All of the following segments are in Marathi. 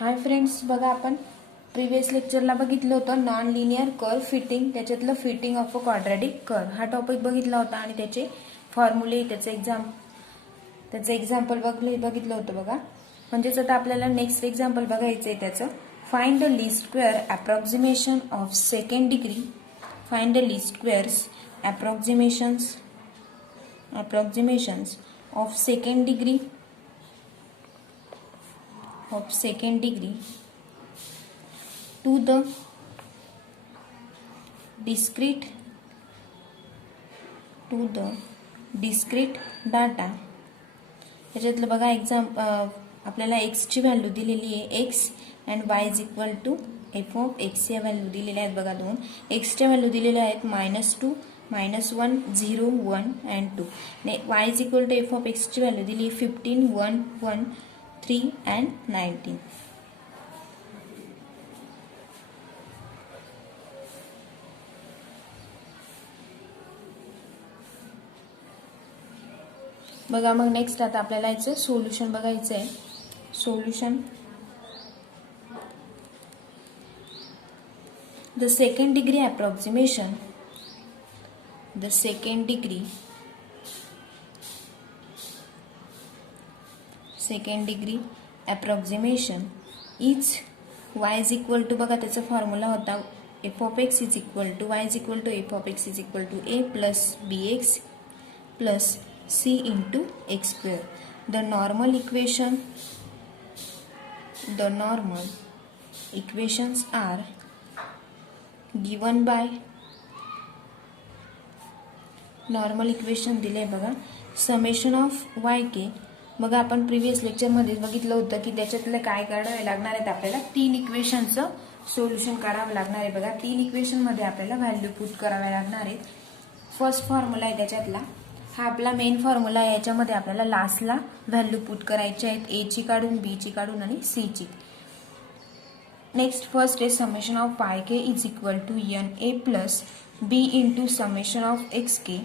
हाय फ्रेंड्स, बघा आपण प्रीवियस लेक्चरला बघितलं होतं नॉन लिनियर कर्व फिटिंग, त्याच्यातलं fitting of a quadratic curve हा टॉपिक बघितला होता आणि त्याचे फॉर्म्युले त्याचं एक्झाम्पल बघितलं होतं बघा. म्हणजेच आता आपल्याला नेक्स्ट एक्झाम्पल बघायचं आहे त्याचं. Find the least square approximation of second degree. Find the least squares approximations of second degree to the discrete data. त्याच्यातलं बघा आपल्याला x ची व्हॅल्यू दिलेली आहे, x and y is equal to F of X या व्हॅल्यू दिलेल्या आहेत बघा. दोन x च्या व्हॅल्यू दिलेल्या आहेत -2, -1, 0, 1 and 2. y is equal to F of X ची व्हॅल्यू दिली 15, 1, 1, 3 अँड 19. बघा मग नेक्स्ट आता आपल्याला याचं सोल्युशन बघायचं आहे. Solution. The second degree approximation is y is equal to, बघा त्याचा फॉर्म्युला होता F of X is equal to y is equal to F of X is equal to a plus bx plus c into x square. The normal equations are given by normal equation दिले बघा. Summation of yk. बघा आपण प्रीवियस लेक्चर मध्ये बघितलं होतं की त्याच्यातले काय काढावे लागणार आहेत आपल्याला. 3 इक्वेशनचं सोल्युशन काढावं लागणार आहे बघा. 3 इक्वेशन मध्ये आपल्याला व्हॅल्यू पुट कराव्या लागणार आहेत. फर्स्ट फॉर्म्युला आहे त्याच्यातला, हा आपला मेन फॉर्म्युला आहे. याच्यामध्ये आपल्याला लास्टला व्हॅल्यू पुट करायची आहेत, ए ची काढून, बी ची काढून आणि सी ची. नेक्स्ट फर्स्ट आहे summation of Y K is equal to N A plus B into summation of X K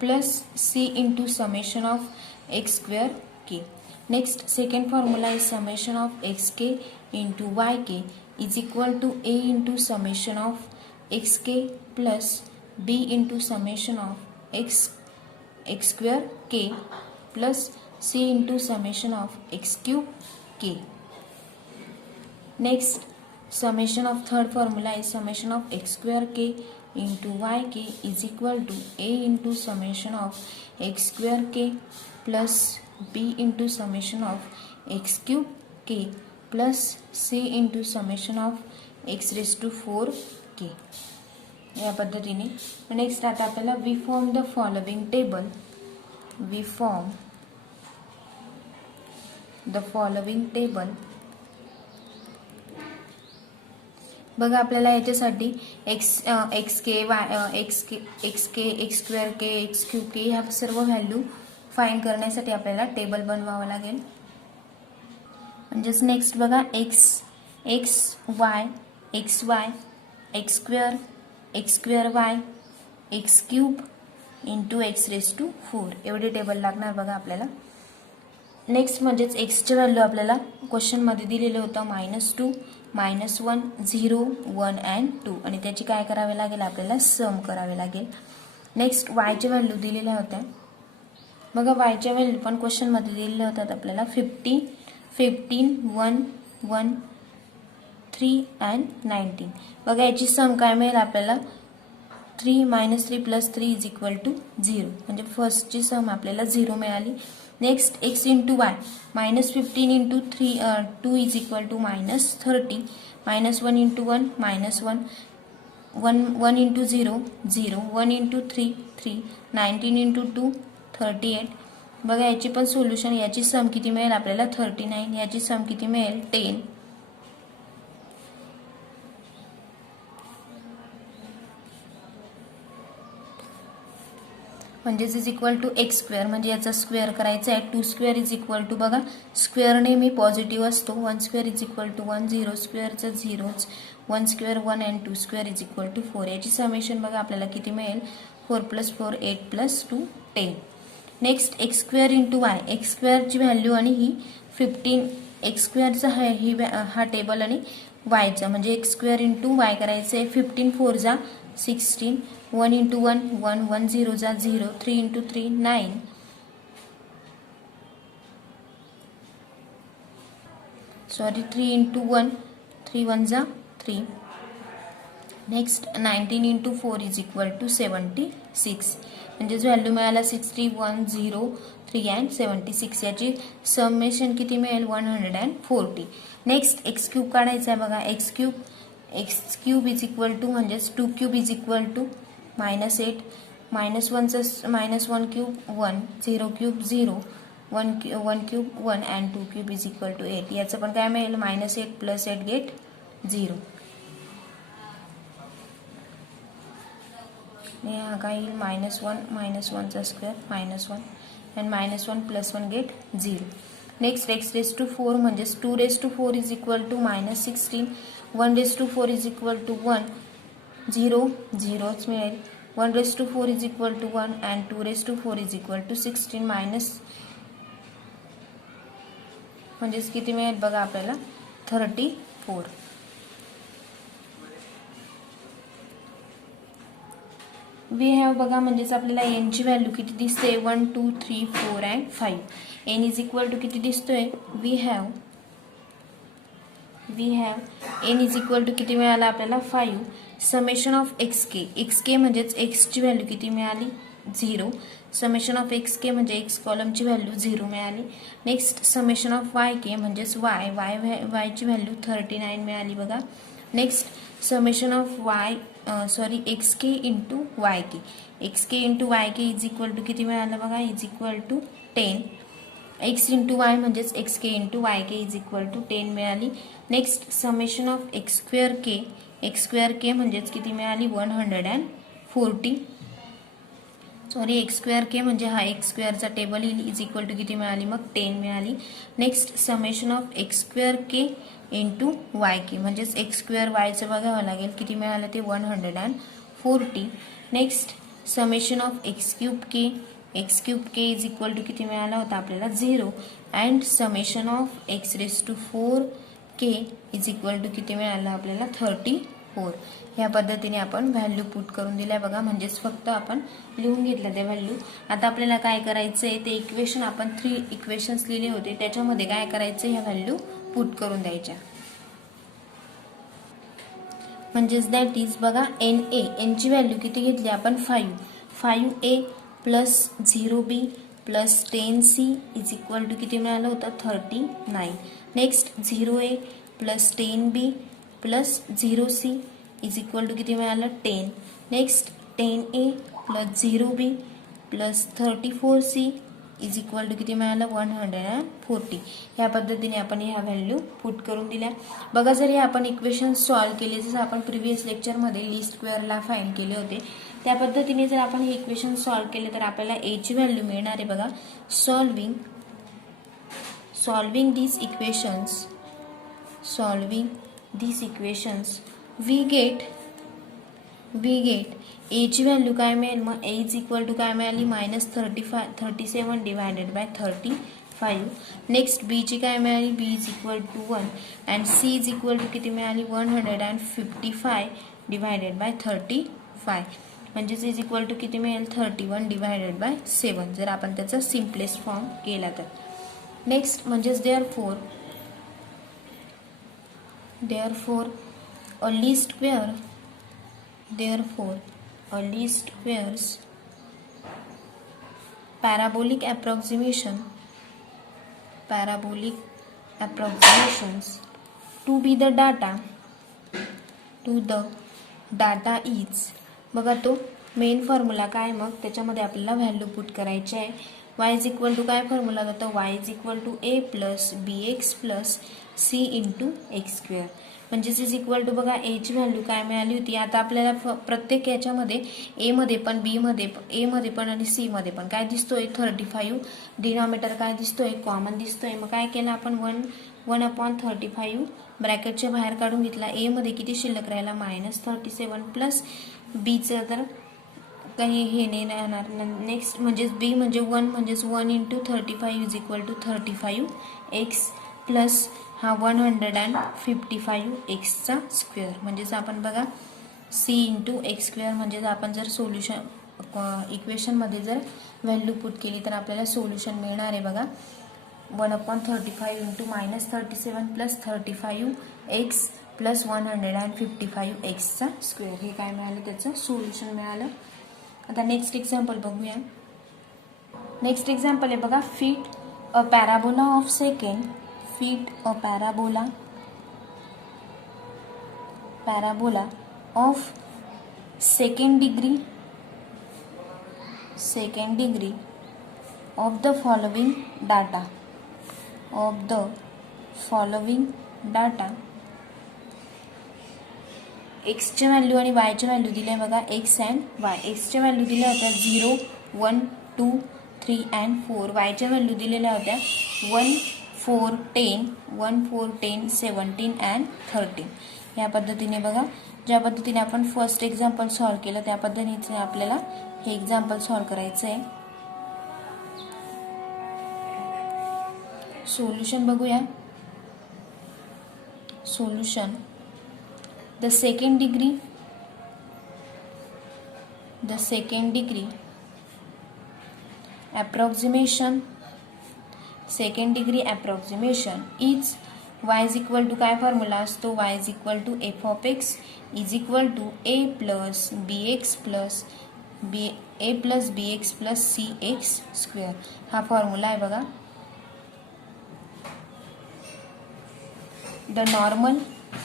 plus C into summation of X square K. Next second formula आहे summation of X K into Y K is equal to A into summation of X K plus B into summation of X square K plus c into summation of X cube K. Next summation of third formula is summation of X square K into Y K is equal to a into summation of X square K plus b into summation of X cube K plus c into summation of X raise to 4 K. या पद्धतीने. नेक्स्ट आता आपल्याला we form the following table. बघा आपल्याला याच्यासाठी X square K X cube K ह्या सर्व व्हॅल्यू फाइंड करण्यासाठी आपल्याला टेबल बनवावं लागेल. म्हणजेच नेक्स्ट बघा X Y X square Y X cube into X raise to 4 एवढे टेबल लागणार बघा आपल्याला. नेक्स्ट म्हणजेच एक्सचे व्हॅल्यू आपल्याला क्वेश्चन मध्ये दिलेलं होतं -2, -1, 0, 1 अँड 2 आणि त्याची काय करावे लागेल आपल्याला सम करावे लागेल. नेक्स्ट वायचे व्हॅल्यू दिलेल्या होत्या बघा. वायच्या व्हॅल्यू पण क्वेश्चन मध्ये दिलेल्या होत्या आपल्याला 15, 1, 1, 3 अँड 19. बघा याची सम काय मिळेल आपल्याला 3 - 3 + 3 इज इक्वल टू 0. म्हणजे फर्स्टची सम आपल्याला 0 मिळाली. Next X into Y -15 into 2 is equal to -30. -1 into 1 -1, 1 into 0 0, 1 into 3 3, 19 into 2 38. बघा याची पण सोल्युशन. याची सम किती मिळेल आपल्याला 39. याची सम किती मिळेल 10. म्हणजेच is equal to X square. म्हणजे याचा स्क्वेअर करायचा आहे. 2 स्क्वेअर इज इक्वल टू, बघा स्क्वेअर नेहमी पॉझिटिव्ह असतो. 1 स्क्वेअर इज इक्वल टू 1, 0 स्क्वेअरचा 0, 1 square 1 and 2 square is equal to 4. याची समेशन बघा आपल्याला किती मिळेल 4 + 4 8 + 2 10. Next X square into Y. X स्क्वेअरची व्हॅल्यू आणि ही 15 एक्स स्क्वेअरचा हा टेबल आणि वायचा म्हणजे एक्स स्क्वेअर इंटू वाय करायचं आहे. 15 4 जा 16, 1 इंटू 1 1, 1 0 जा 0, 3 इंटू 3 9, सॉरी 3 इंटू 1 3 1 जा 3. Next 19 into 4 is equal to 76 म्हणजेच व्हॅल्यू मिळाला 60 1 0 3 अँड 76. याची समेशन किती मिळेल 140. नेक्स्ट एक्स क्यूब काढायचा आहे बघा. X cube is equal to म्हणजेच 2 cube is equal to -8, -1 cube 1, 0 cube 0, 1 cube 1 and 2 cube is equal to 8. याचं पण काय मिळेल -8 + 8 गेट 0. हा काय येईल -1 square -1 and -1 + 1 gate 0. Next x⁴ म्हणजेच 2⁴ is equal to -16, 1⁴ is equal to 1, 0 0च मिळेल, 1⁴ is equal to 1 and 2⁴ is equal to 16 म्हणजेच किती मिळेल बघा आपल्याला 34. वी हॅव बघा म्हणजेच आपल्याला एन ची व्हॅल्यू किती दिसते 1 2 3 4 and 5. N is equal to किती दिसतोय we have N is equal to किती मिळाला आपल्याला 5. समेशन ऑफ एक्स के म्हणजेच एक्स ची व्हॅल्यू किती मिळाली 0. समेशन ऑफ एक्स के म्हणजे एक्स कॉलमची व्हॅल्यू 0 मिळाली. Next summation of Y K म्हणजेच वायची व्हॅल्यू 39 मिळाली बघा. Next summation of X K into Y K, X K into Y K is equal to किती मिळालं बघा is equal to 10. X into Y म्हणजेच X K into Y K is equal to 10 मिळाली. Next summation of X square K म्हणजेच किती मिळाली 140. सॉरी एक्स स्क्वेअर के म्हणजे हा एक्स स्क्वेअरचा टेबल येईल इज इक्वल टू किती मिळाली मग 10 मिळाली. Next summation of X square K into Y K म्हणजेच एक्स स्क्वेअर वायचं बघावं लागेल किती मिळालं ते 140. Next summation of X cube K is equal to किती मिळाला होता आपल्याला 0 and summation of x⁴ K is equal to किती मिळालं आपल्याला 34. ह्या पद्धतीने आपण व्हॅल्यू पुट करून दिल्या बघा म्हणजेच फक्त आपण लिहून घेतलं ते व्हॅल्यू. आता आपल्याला काय करायचं आहे ते इक्वेशन आपण 3 इक्वेशन्स लिहिले होते त्याच्यामध्ये काय करायचं ह्या व्हॅल्यू पुट करून द्यायच्या. म्हणजेच दॅट इज बघा एनची व्हॅल्यू किती घेतली आपण 5a plus 0b plus 10c is equal to किती मिळालं होतं 39. Next 0a plus 10b plus 0c is equal to किती मिळालं 10. Next 10a plus 0b plus 34c is equal to किती मिळालं 140. ह्या पद्धतीने आपण ह्या व्हॅल्यू पुट करून दिल्या बघा. जर हे आपण इक्वेशन सॉल्व्ह केले जसं आपण प्रिव्हियस लेक्चरमध्ये लीस्ट स्क्वेअरला फाइंड केले होते त्या पद्धतीने जर आपण हे इक्वेशन सॉल्व्ह केले तर आपल्याला ए ची व्हॅल्यू मिळणार आहे बघा. Solving these equations we get ए ची व्हॅल्यू काय मिळेल मग ए इज इक्वल टू काय मिळाली -37 डिवायडेड बाय 35. नेक्स्ट बी ची काय मिळाली B is equal to 1 and C is equal to किती मिळाली 155 डिवायडेड बाय 35 म्हणजेच इज इक्वल टू किती मिळेल 31 डिवायडेड बाय 7 जर आपण त्याचा सिम्पलेस्ट फॉर्म केला तर. नेक्स्ट म्हणजेच therefore a least squares parabolic approximations to the data is बघा तो मेन फॉर्म्युला काय मग त्याच्यामध्ये आपल्याला व्हॅल्यू पुट करायची आहे. y इज इक्वल टू काय फॉर्म्युला जातो y is equal to a plus bx plus c into X square म्हणजेच इज इक्वल टू बघा ए ची व्हॅल्यू काय मिळाली होती. आता आपल्याला प्रत्येक याच्यामध्ये ए मध्ये पण बी मध्ये ए मध्ये पण आणि सी मध्ये पण काय दिसतोय 35 डिनॉमिनेटर काय दिसतोय कॉमन दिसतोय. मग काय केलं आपण 1/35 ब्रॅकेटच्या बाहेर काढून घेतला. ए मध्ये किती शिल्लक राहिला -37 प्लस बीचं तर काही हे नाही राहणार. नेक्स्ट म्हणजेच बी म्हणजे 1 म्हणजेच 1 × 35 is equal to 35 X plus हा 155 एक्सचा स्क्वेअर. म्हणजेच आपण बघा सी इंटू एक्स स्क्वेअर म्हणजेच आपण जर सोल्युशन इक्वेशनमध्ये जर व्हॅल्यू पुट केली तर आपल्याला सोल्युशन मिळणार आहे बघा 1/35 इंटू -37 प्लस 35 एक्स प्लस 155 एक्सचा स्क्वेअर. हे काय मिळालं, त्याचं सोल्युशन मिळालं. आता नेक्स्ट एक्झाम्पल बघूया. नेक्स्ट एक्झाम्पल आहे बघा, fit a parabola of second, fit a parabola of second degree of the following data x चे व्हॅल्यू आणि y चे व्हॅल्यू दिले बघा x अँड y. x चे व्हॅल्यू दिल्या होत्या 0 1 2 3 अँड 4. y च्या व्हॅल्यू दिलेल्या होत्या 1 4 10 1 4 10 17 अँड 13. या पद्धतीने बघा, ज्या पद्धतीने आपण फर्स्ट एक्झाम्पल सॉल्व केलं त्या पद्धतीने आपल्याला हे एक्झाम्पल सॉल्व करायचं आहे. सोल्युशन बघूया. Solution the second degree approximation is y is equal to काय फॉर्म्युला असतो, y is equal to f of x is equal to a plus bx plus cx square. हा फॉर्म्युला आहे बघा. द नॉर्मल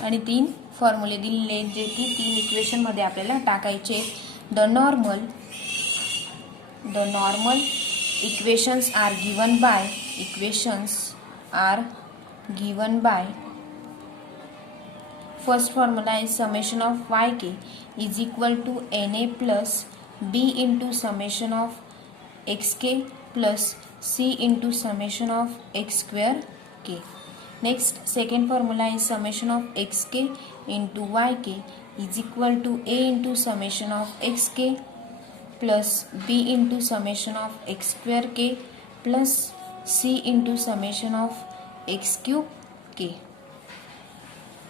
आणि 3 फॉर्म्युले दिलेले जे की 3 इक्वेशन मध्ये आपल्याला टाकायचे. The normal equations are given by first formula is summation of yk is equal to na plus b into summation of xk plus c into summation of x square k. Next, second formula is summation of xk into yk is equal to a into summation of xk plus b into summation of x square k plus c into summation of x cube k.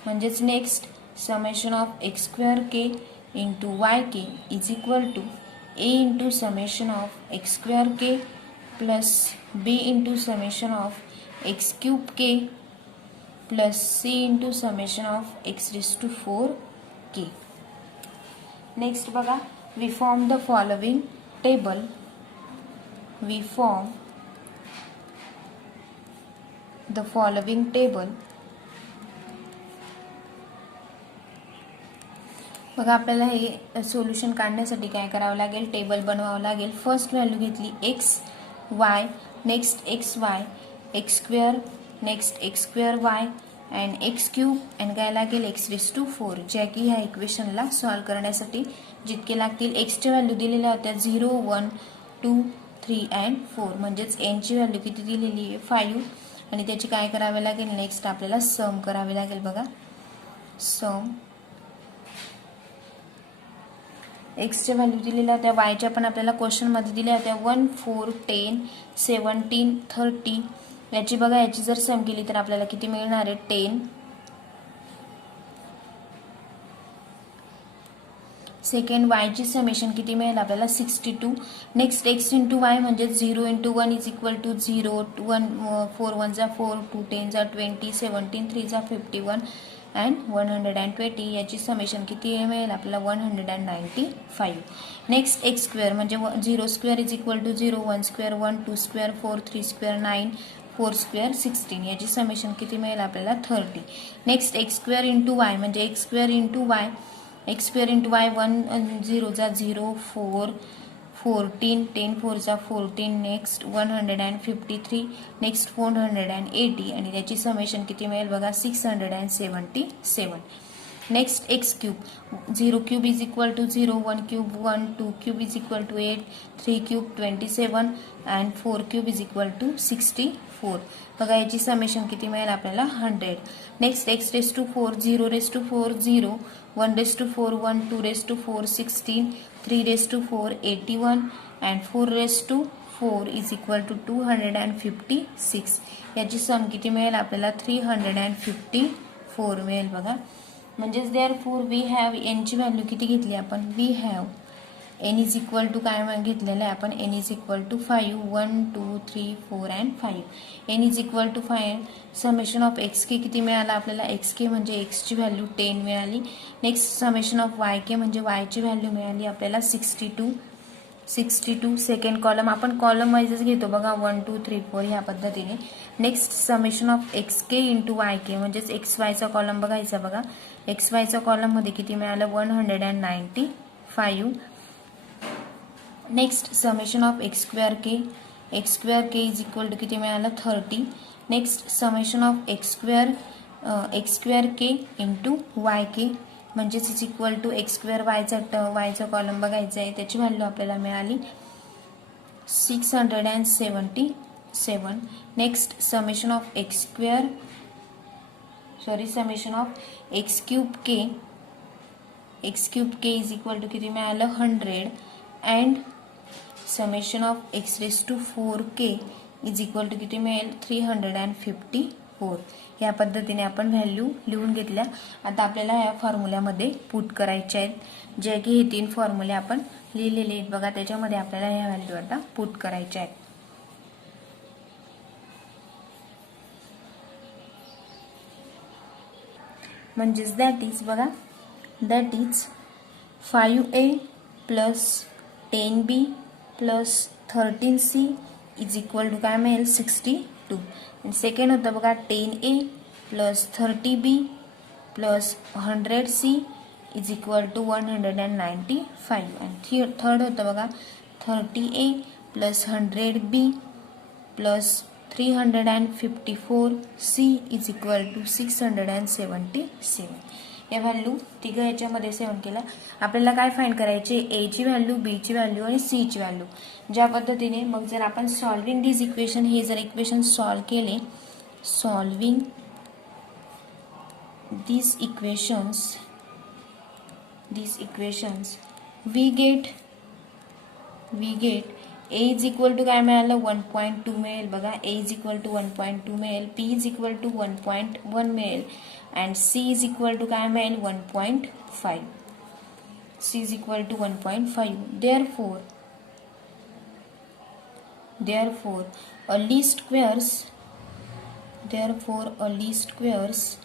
म्हणजेच next summation of x square k into yk is equal to a into summation of x square k plus b into summation of x cube k plus c into summation of x raised to 4 k. Next बघा, we form the following table. बघा, आपल्याला हे सोल्युशन काढण्यासाठी काय करावं लागेल, टेबल बनवावं लागेल. फर्स्ट व्हॅल्यू घेतली x y, next x y, x square, next x square y and x cube and काय लागेल x रेज टू 4. ज्या की ह्या इक्वेशनला सॉल्व करण्यासाठी जितके लागतील. x च्या व्हॅल्यू दिलेल्या होत्या 0 1 2 3 अँड 4. म्हणजेच n ची व्हॅल्यू किती दिलेली आहे 5 आणि त्याची काय करावे लागेल, नेक्स्ट आपल्याला सम करावे लागेल बघा. सम x च्या व्हॅल्यू दिलेल्या होत्या, y च्या पण आपल्याला क्वेश्चन मध्ये दिल्या होत्या 1 4 10 17 30. याची बघा, याची जर सम केली तर आपल्याला किती मिळणार आहे 10. सेकंड y ची समेशन किती मिळेल आपल्याला 62. नेक्स्ट x इंटू y म्हणजे 0 इंटू 1 इज इक्वल टू 0 1 4 1 जा 4 2 10 जा 20 17 3 जा 51 अँड 120. याची समेशन किती मिळेल आपल्याला 195. नेक्स्ट x स्क्वेअर म्हणजे 0 square is equal to 0 1 square 1 2 square 4 3 square 9 4 square 16. याची समेशन किती मिळेल आपल्याला 30. Next x square into y म्हणजे x square into y, x square into y 1 0 जा 0 4 14 10 4 जा 14. नेक्स्ट 153. नेक्स्ट 480 आणि त्याची समेशन किती मिळेल बघा 677. Next x cube 0 cube is equal to 0 1 cube 1 2 cube is equal to 8 3 cube 27 and 4 cube is equal to 64. बघा, याची समेशन किती मिळेल आपल्याला 100. Next x raise to 4 0 raise to 4 0 1 raise to 4 1 2 raise to 4 16 3 raise to 4 81 and 4 raise to 4 is equal to 256. याची सम किती मिळेल आपल्याला 354 मिळेल बघा. म्हणजेच देअरफॉर वी हॅव एनची व्हॅल्यू किती घेतली आपण, we have N is equal to काय घेतलेलं आहे आपण, N is equal to 5 1 2 3 4 and 5. N is equal to 5. Summation of X K किती मिळाला आपल्याला, एक्स के म्हणजे एक्सची व्हॅल्यू 10 मिळाली. Next summation of Y K म्हणजे वायची व्हॅल्यू मिळाली आपल्याला 62. सेकंड कॉलम आपण कॉलम वाईजच घेतो बघा, 1 2 3 4 ह्या पद्धतीने. Next summation of X K into Y K म्हणजेच एक्स वायचा कॉलम बघायचा बघा. एक्स वायचा कॉलममध्ये किती मिळालं 195. Next summation of X square K is equal to किती मिळालं 30. Next summation of X square K into Y K म्हणजेच is equal to X square वायचा कॉलम बघायचा आहे, त्याची व्हॅल्यू आपल्याला मिळाली 677. Next summation of X cube K is equal to किती मिळालं 100 and summation of X raise to 4k is equal to किती मिळेल 354. या पद्धतीने आपण व्हॅल्यू लिहून घेतल्या. आता आपल्याला या फॉर्म्युल्यामध्ये पुट करायचे आहेत, जे की हे 3 फॉर्म्युले आपण लिहिलेले आहेत बघा, त्याच्यामध्ये आपल्याला ह्या व्हॅल्यू आता पुट करायच्या आहेत. म्हणजेच that is 5a plus 10b plus 13c is equal to काय मिळेल 62. सेकंड होतं बघा 10a plus 30b plus 100c is equal to 195. आणि थर्ड होतं बघा 30a plus 100b plus 354c is equal to 677. या व्हॅल्यू तिघं याच्यामध्ये सेवन केला. आपल्याला काय फाइंड करायचे, ए ची व्हॅल्यू, बी ची व्हॅल्यू आणि सी ची व्हॅल्यू. ज्या पद्धतीने मग जर आपण सॉल्विंग दिस इक्वेशन, हे जर इक्वेशन सॉल्व केले, solving these equations we get a is equal to काय मिळालं 1.2 मिळेल बघा. a is equal to 1.2 मिळेल, p is equal to 1.1 मिळेल and c is equal to काय मिळेल 1.5. c is equal to 1.5. therefore a least squares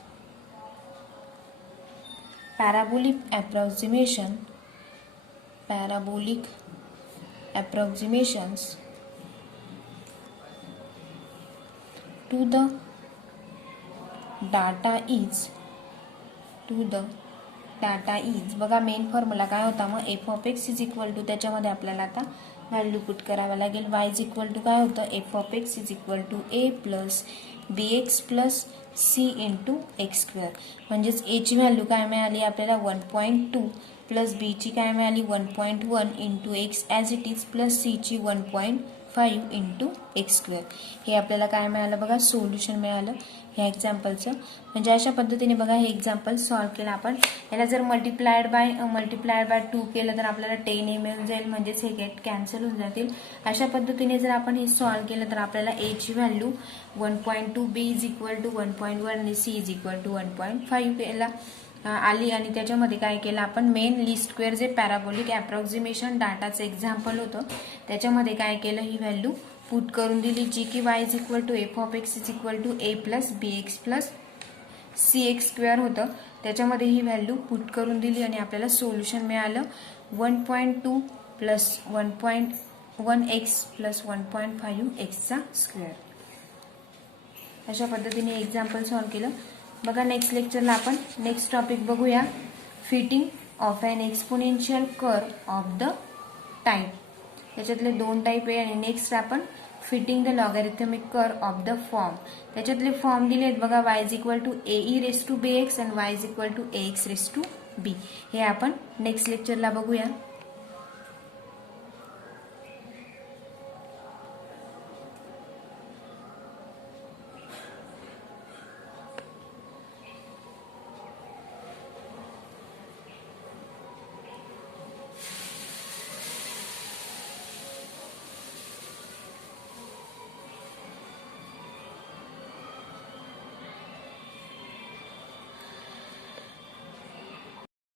parabolic approximations to the data is बघा मेन फॉर्म्युला काय होता मग F of X is equal to, त्याच्यामध्ये आपल्याला आता व्हॅल्यू पुट करावा लागेल. वाय इज इक्वल टू काय होतं F of X is equal to A plus B X plus C into X square. म्हणजेच ए ची व्हॅल्यू काय मिळाली आपल्याला 1.2 प्लस बी ची काय मिळाली 1.1 into X as it is plus C ची 1.5 इंटू एक्स स्क्वेअर. हे आपल्याला काय मिळालं बघा सोल्युशन मिळालं ह्या एक्झाम्पलचं. म्हणजे अशा पद्धतीने बघा हे एक्झाम्पल सॉल्व केलं आपण. याला जर मल्टिप्लायड बाय 2 केलं तर आपल्याला 10a मिळून जाईल, म्हणजेच हे गेट कॅन्सल होऊन जातील. अशा पद्धतीने जर आपण हे सॉल्व केलं तर आपल्याला a ची value 1.2, b is equal to 1.1 आणि c इज इक्वल टू 1.5 याला आली. आणि त्याच्यामध्ये काय केलं आपण मेन लीस्ट स्क्वेअर जे पॅराबोलिक अप्रॉक्सिमेशन डाटाचं एक्झाम्पल होतं त्याच्यामध्ये काय केलं ही व्हॅल्यू पुट करून दिली, जी की y is equal to F of X is equal to A plus B X plus C X square होतं. त्याच्यामध्ये ही व्हॅल्यू पुट करून दिली आणि आपल्याला सोल्युशन मिळालं 1.2 प्लस 1.1 एक्स प्लस 1.5 एक्सचा स्क्वेअर. अशा पद्धतीने एक्झाम्पल सॉल्व केलं बघा. नेक्स्ट लेक्चरला आपण नेक्स्ट टॉपिक बघूया, fitting of an exponential curve of the time. त्याच्यातले 2 टाईप आहे. आणि नेक्स्ट आपण fitting the logarithmic curve of the form. त्याच्यातले फॉर्म दिले आहेत बघा, y is equal to A raise to B X आणि y is equal to A X raise to B. हे आपण नेक्स्ट लेक्चरला बघूया.